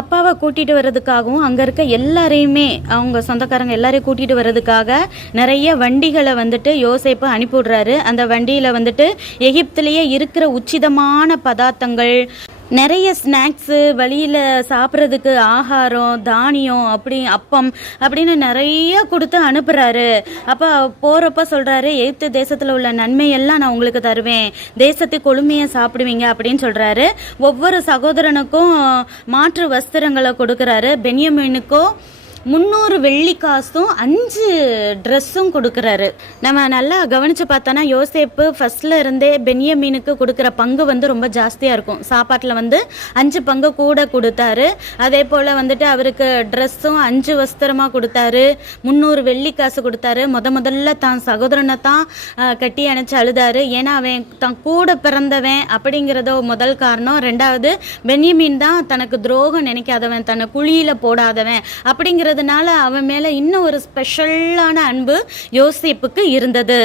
அப்பாவை கூட்டிகிட்டு வர்றதுக்காகவும் அங்கே இருக்க எல்லாரையுமே அவங்க சொந்தக்காரங்க எல்லாரையும் கூட்டிகிட்டு வர்றதுக்காக நிறைய வண்டிகளை வந்துட்டு யோசேப்பு அனுப்பிவிடுறாரு. அந்த வண்டியில் வந்துட்டு எகிப்திலேயே இருக்கிற உச்சிதமான பதார்த்தங்கள், நிறைய ஸ்நாக்ஸு, வழியில் சாப்பிட்றதுக்கு ஆகாரம், தானியம், அப்பம் அப்படின்னு நிறைய கொடுத்து அனுப்புகிறாரு. அப்போ போகிறப்ப சொல்கிறாரு, எகிப்து தேசத்தில் உள்ள நன்மையெல்லாம் நான் உங்களுக்கு தருவேன், தேசத்துக்கு கொழுமையாக சாப்பிடுவீங்க அப்படின்னு சொல்கிறாரு. ஒவ்வொரு சகோதரனுக்கும் மாற்று வஸ்திரங்களை கொடுக்குறாரு. பென்யமீனுக்கும் 300 வெள்ளிக்காசும் 5 ட்ரெஸ்ஸும் கொடுக்குறாரு. நம்ம நல்லா கவனித்து பார்த்தோன்னா யோசேப்பு ஃபஸ்ட்டில் இருந்தே பென்யமீனுக்கு கொடுக்குற பங்கு வந்து ரொம்ப ஜாஸ்தியாக இருக்கும். சாப்பாட்டில் வந்து 5 பங்கு கூட கொடுத்தாரு. அதே போல் வந்துட்டு அவருக்கு ட்ரெஸ்ஸும் 5 வஸ்திரமாக கொடுத்தாரு. 300 வெள்ளிக்காசு கொடுத்தாரு. முதல்ல தான் சகோதரனை தான் கட்டி அணைச்சி அழுதாரு. ஏன்னா அவன் தான் கூட பிறந்தவன் அப்படிங்கிறத முதல் காரணம். ரெண்டாவது, பென்யமீன் தான் தனக்கு துரோகம் நினைக்காதவன், தன்னை குழியில் போடாதவன் அப்படிங்கிறது அவன் மேல இன்னும் ஒரு ஸ்பெஷலான அன்பு யோசேப்புக்கு இருந்தது.